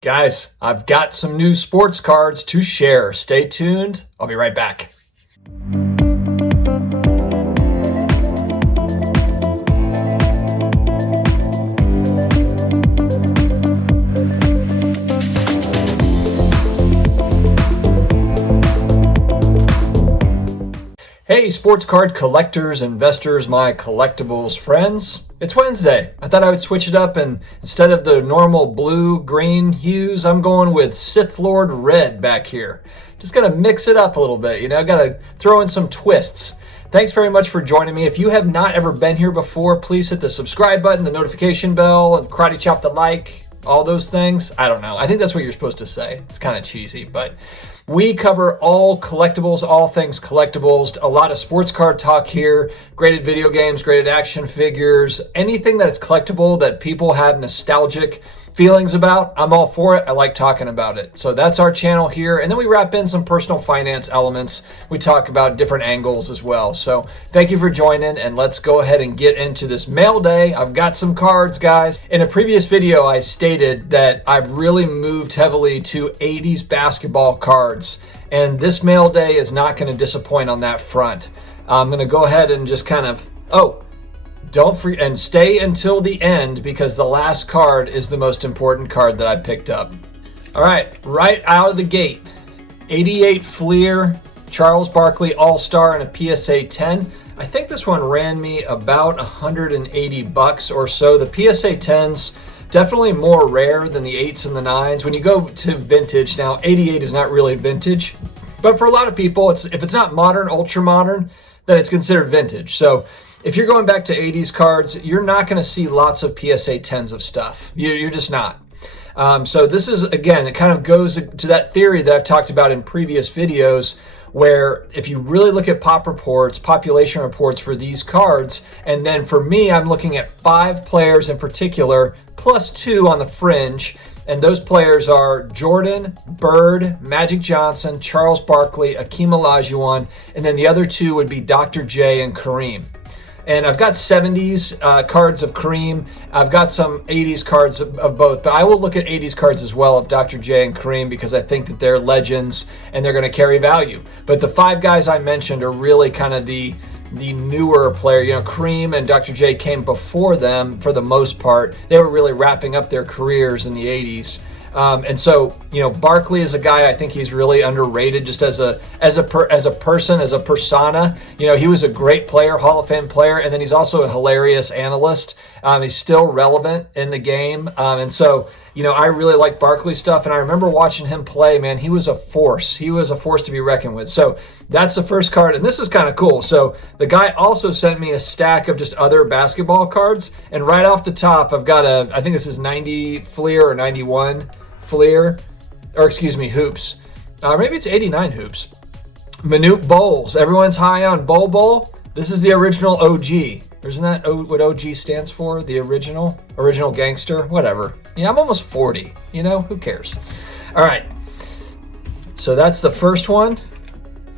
Guys, I've got some new sports cards to share. Stay tuned. I'll be right back. Hey, sports card collectors, investors, my collectibles friends. It's Wednesday. I thought I would switch it up, and instead of the normal blue, green hues, I'm going with Sith Lord red back here. Just gonna mix it up a little bit, gotta throw in some twists. Thanks very much for joining me. If you have not ever been here before, please hit the subscribe button, the notification bell, and karate chop the like, all those things. I don't know. I think that's what you're supposed to say. It's kind of cheesy, but we cover all collectibles, all things collectibles, a lot of sports card talk here, graded video games, graded action figures, anything that's collectible that people have nostalgic feelings about. I'm all for it. I like talking about it. So that's our channel here. And then we wrap in some personal finance elements. We talk about different angles as well. So thank you for joining, and let's go ahead and get into this mail day. I've got some cards, guys. In a previous video, I stated that I've really moved heavily to 80s basketball cards, and this mail day is not going to disappoint on that front. I'm going to go ahead and just kind of, don't forget and stay until the end, because the last card is the most important card that I picked up. All right out of the gate, 88 Fleer, Charles Barkley All-Star, and a PSA 10. I think this one ran me about $180 or so. The PSA 10s definitely more rare than the 8s and the 9s. When you go to vintage, now 88 is not really vintage, but for a lot of people, if it's not modern, ultra modern, then it's considered vintage. So if you're going back to 80s cards, you're not going to see lots of PSA 10s of stuff. You're just not. So this is, again, it kind of goes to that theory that I've talked about in previous videos, where if you really look at population reports for these cards, and then for me, I'm looking at 5 players in particular, plus 2 on the fringe, and those players are Jordan, Bird, Magic Johnson, Charles Barkley, Hakeem Olajuwon, and then the other 2 would be Dr. J and Kareem. And I've got 70s cards of Kareem. I've got some 80s cards of both, but I will look at 80s cards as well of Dr. J and Kareem, because I think that they're legends and they're going to carry value. But the 5 guys I mentioned are really kind of the newer player. Kareem and Dr. J came before them for the most part. They were really wrapping up their careers in the 80s. And so, Barkley is a guy, I think he's really underrated just as a person, as a persona. He was a great player, Hall of Fame player, and then he's also a hilarious analyst. He's still relevant in the game. And so, I really like Barkley stuff. And I remember watching him play, man, he was a force. He was a force to be reckoned with. So that's the first card. And this is kind of cool. So the guy also sent me a stack of just other basketball cards. And right off the top, I've got I think this is 90 Fleer or 91 Fleer, or excuse me, hoops. Maybe it's 89 hoops. Minute Bowls. Everyone's high on Bowl. This is the original OG. Isn't that what OG stands for? The original gangster, whatever. Yeah, I'm almost 40. Who cares? All right. So that's the first one.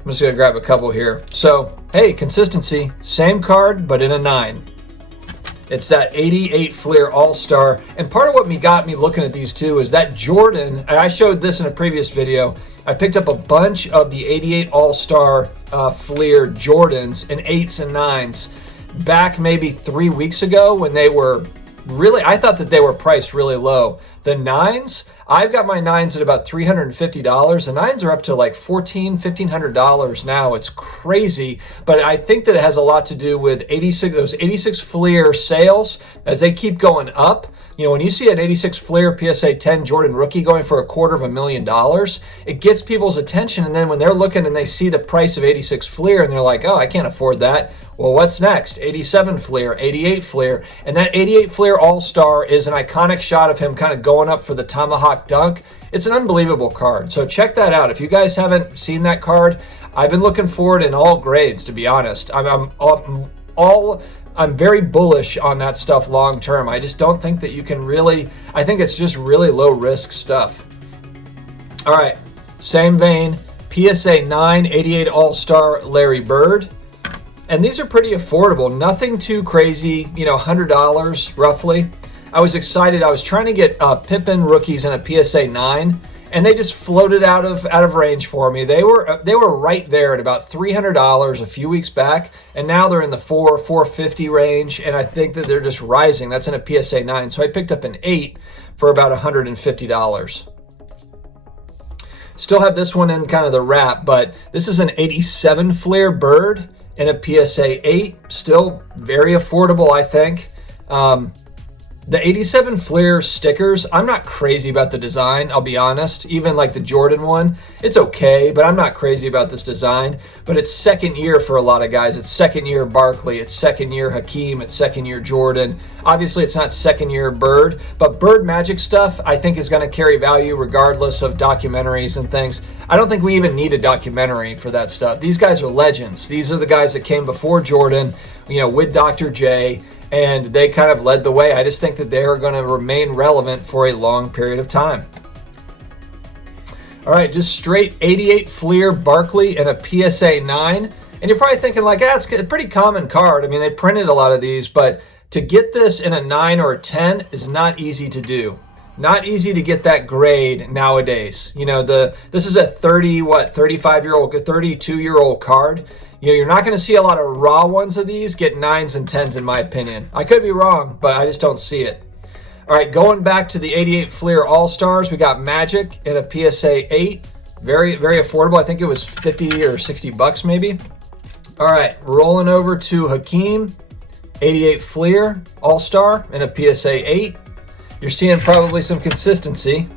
I'm just gonna grab a couple here. So, hey, consistency. Same card, but in a 9. It's that 88 Fleer All-Star. And part of what got me looking at these two is that Jordan, and I showed this in a previous video, I picked up a bunch of the 88 All-Star Fleer Jordans in 8s and 9s back maybe 3 weeks ago, when they were really, I thought that they were priced really low. The 9s, I've got my 9s at about $350. The 9s are up to like $1,500 now. It's crazy, but I think that it has a lot to do with those 86 Fleer sales as they keep going up. When you see an 86 Fleer PSA 10 Jordan rookie going for $250,000, it gets people's attention. And then when they're looking and they see the price of 86 Fleer and they're like, oh, I can't afford that. Well, what's next? 87 Fleer, 88 Fleer. And that 88 Fleer All-Star is an iconic shot of him kind of going up for the tomahawk dunk. It's an unbelievable card. So check that out. If you guys haven't seen that card, I've been looking for it in all grades, to be honest. I'm very bullish on that stuff long term. I just don't think that you can really, I think it's just really low risk stuff. All right, same vein, PSA 9 88 All-Star Larry Bird. And these are pretty affordable, nothing too crazy, $100 roughly. I was excited. I was trying to get Pippen rookies in a PSA 9, and they just floated out of range for me. They were right there at about $300 a few weeks back, and now they're in the $450 range, and I think that they're just rising. That's in a PSA 9. So I picked up an 8 for about $150. Still have this one in kind of the wrap, but this is an 87 Fleer Bird in a PSA 8. Still very affordable, I think. The 87 Fleer stickers, I'm not crazy about the design, I'll be honest. Even like the Jordan one, it's okay, but I'm not crazy about this design. But it's second year for a lot of guys. It's second year Barkley, it's second year Hakeem, it's second year Jordan. Obviously, it's not second year Bird, but Bird Magic stuff I think is going to carry value regardless of documentaries and things. I don't think we even need a documentary for that stuff. These guys are legends. These are the guys that came before Jordan, with Dr. J, and they kind of led the way. I just think that they are going to remain relevant for a long period of time. All right, just straight 88 Fleer Barkley and a PSA 9. And you're probably thinking like, it's a pretty common card. I mean, they printed a lot of these, but to get this in a 9 or a 10 is not easy to do. Not easy to get that grade nowadays. This is a 32-year-old card. You're not going to see a lot of raw ones of these get 9s and 10s in my opinion. I could be wrong, but I just don't see it. All right, going back to the 88 Fleer All-Stars, we got Magic in a PSA 8. Very, very affordable. I think it was 50 or 60 bucks maybe. All right, rolling over to Hakeem, 88 Fleer All-Star in a PSA 8. You're seeing probably some consistency.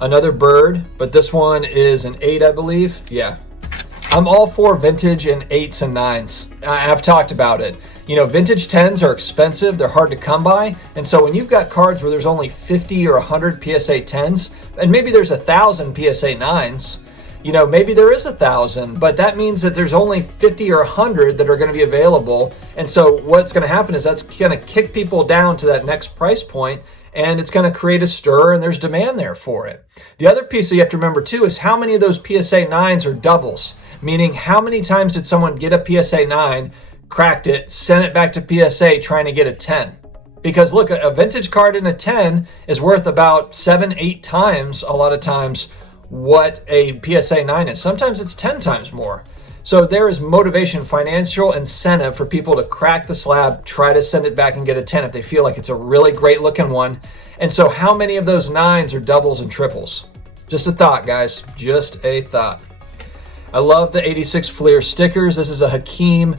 Another Bird, but this one is an 8, I believe. Yeah. I'm all for vintage and 8s and 9s. I've talked about it. Vintage 10s are expensive. They're hard to come by. And so when you've got cards where there's only 50 or 100 PSA 10s, and maybe there's 1,000 PSA 9s, maybe there is 1,000, but that means that there's only 50 or 100 that are going to be available. And so what's going to happen is that's going to kick people down to that next price point, and it's going to create a stir, and there's demand there for it. The other piece that you have to remember too is how many of those PSA 9s are doubles, meaning how many times did someone get a PSA 9, cracked it, sent it back to PSA trying to get a 10? Because look, a vintage card in a 10 is worth about 7-8 times, a lot of times, what a PSA 9 is. Sometimes it's 10 times more. So there is motivation, financial incentive for people to crack the slab, try to send it back and get a 10 if they feel like it's a really great looking one. And so how many of those 9s are doubles and triples? Just a thought, guys. Just a thought. I love the 86 Fleer stickers. This is a Hakeem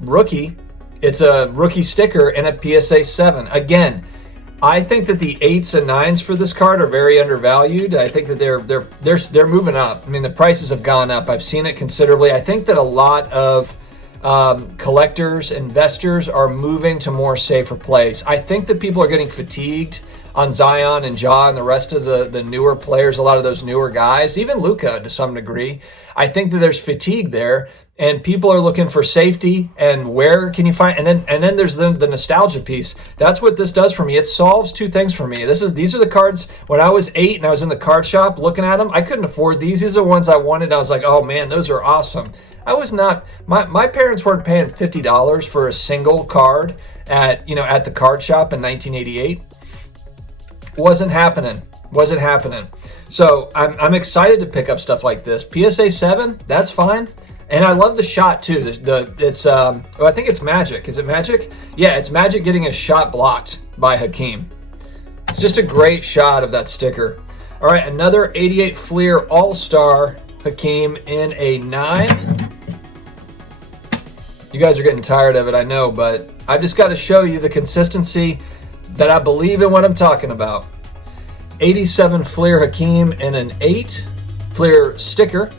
rookie. It's a rookie sticker and a PSA 7. Again, I think that the 8s and 9s for this card are very undervalued. I think that they're moving up. I mean, the prices have gone up. I've seen it considerably. I think that a lot of collectors, investors are moving to more safer plays. I think that people are getting fatigued on Zion and Ja and the rest of the newer players, a lot of those newer guys, even Luka to some degree. I think that there's fatigue there, and people are looking for safety and where can you find, and then there's the nostalgia piece. That's what this does for me. It solves two things for me. These are the cards when I was 8 and I was in the card shop looking at them. I couldn't afford these. These are the ones I wanted. I was like, oh man, those are awesome. I was not, my parents weren't paying $50 for a single card at the card shop in 1988. Wasn't happening. So I'm excited to pick up stuff like this. PSA 7, that's fine. And I love the shot too. I think it's Magic. Is it Magic? Yeah, it's Magic getting a shot blocked by Hakeem. It's just a great shot of that sticker. All right, another 88 Fleer All-Star Hakeem in a 9. You guys are getting tired of it, I know, but I've just got to show you the consistency that I believe in what I'm talking about. 87 Fleer Hakeem in an 8. Fleer sticker.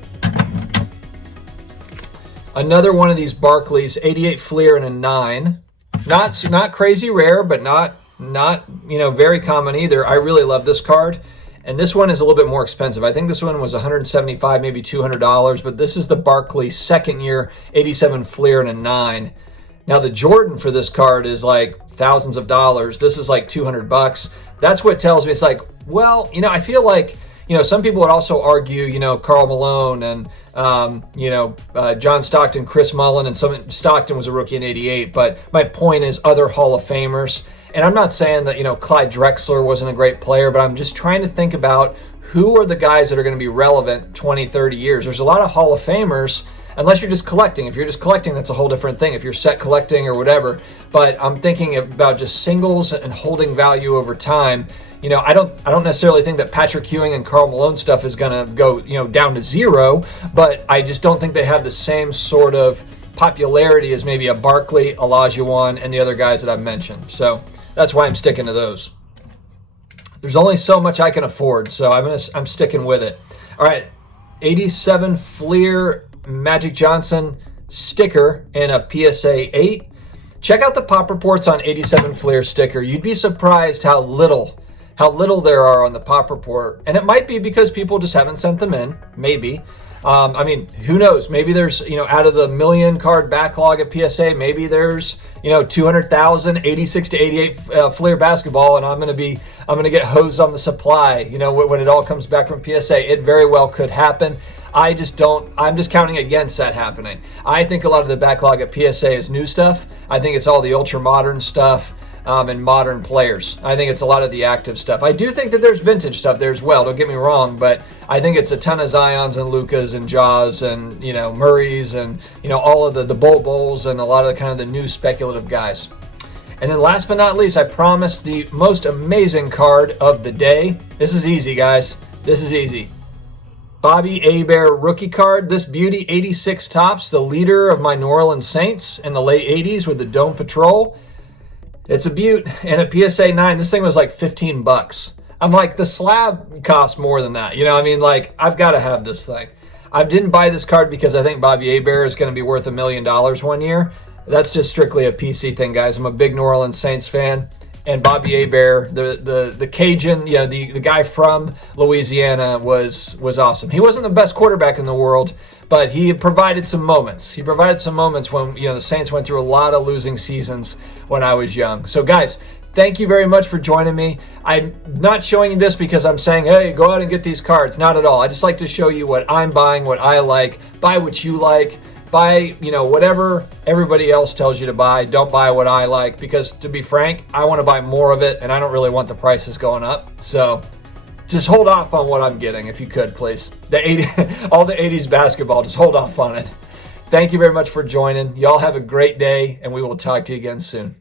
Another one of these Barkleys, 88 Fleer in a 9. Not crazy rare, but not very common either. I really love this card. And this one is a little bit more expensive. I think this one was $175, maybe $200, but this is the Barkley second year 87 Fleer in a 9. Now the Jordan for this card is like thousands of dollars. This is like $200. That's what tells me it's like, well, I feel like, some people would also argue, Karl Malone and, John Stockton, Chris Mullin, and Stockton was a rookie in 88. But my point is other Hall of Famers. And I'm not saying that, Clyde Drexler wasn't a great player, but I'm just trying to think about who are the guys that are going to be relevant 20, 30 years. There's a lot of Hall of Famers, unless you're just collecting. If you're just collecting, that's a whole different thing. If you're set collecting or whatever. But I'm thinking about just singles and holding value over time. I don't necessarily think that Patrick Ewing and Karl Malone stuff is going to go, down to zero, but I just don't think they have the same sort of popularity as maybe a Barkley, Olajuwon, and the other guys that I've mentioned. So that's why I'm sticking to those. There's only so much I can afford, so I'm sticking with it. All right, 87 Fleer Magic Johnson sticker in a PSA 8. Check out the pop reports on 87 Fleer sticker. You'd be surprised how little there are on the pop report. And it might be because people just haven't sent them in, maybe. Who knows? Maybe there's, out of the million card backlog at PSA, maybe there's, 200,000, 86 to 88 Fleer basketball, and I'm going to get hosed on the supply, when it all comes back from PSA. It very well could happen. I'm just counting against that happening. I think a lot of the backlog at PSA is new stuff. I think it's all the ultra modern stuff. And modern players. I think it's a lot of the active stuff. I do think that there's vintage stuff there as well, don't get me wrong, but I think it's a ton of Zions and Lukas and Jaws and, Murrays and, all of the Bol and a lot of the kind of the new speculative guys. And then last but not least, I promised the most amazing card of the day. This is easy, guys. This is easy. Bobby Hebert rookie card. This beauty, 86 tops, the leader of my New Orleans Saints in the late 80s with the Dome Patrol. It's a beaut, and at PSA 9, this thing was like $15. I'm like, the slab costs more than that. I've got to have this thing. I didn't buy this card because I think Bobby Hebert is going to be worth $1 million one year. That's just strictly a PC thing, guys. I'm a big New Orleans Saints fan, and Bobby Hebert, the Cajun, the guy from Louisiana was awesome. He wasn't the best quarterback in the world, but he provided some moments. He provided some moments when, the Saints went through a lot of losing seasons when I was young. So guys, thank you very much for joining me. I'm not showing you this because I'm saying, hey, go out and get these cards. Not at all. I just like to show you what I'm buying, what I like. Buy what you like. Buy, whatever everybody else tells you to buy. Don't buy what I like because, to be frank, I want to buy more of it and I don't really want the prices going up. So just hold off on what I'm getting if you could, please. All the 80s basketball, just hold off on it. Thank you very much for joining. Y'all have a great day, and we will talk to you again soon.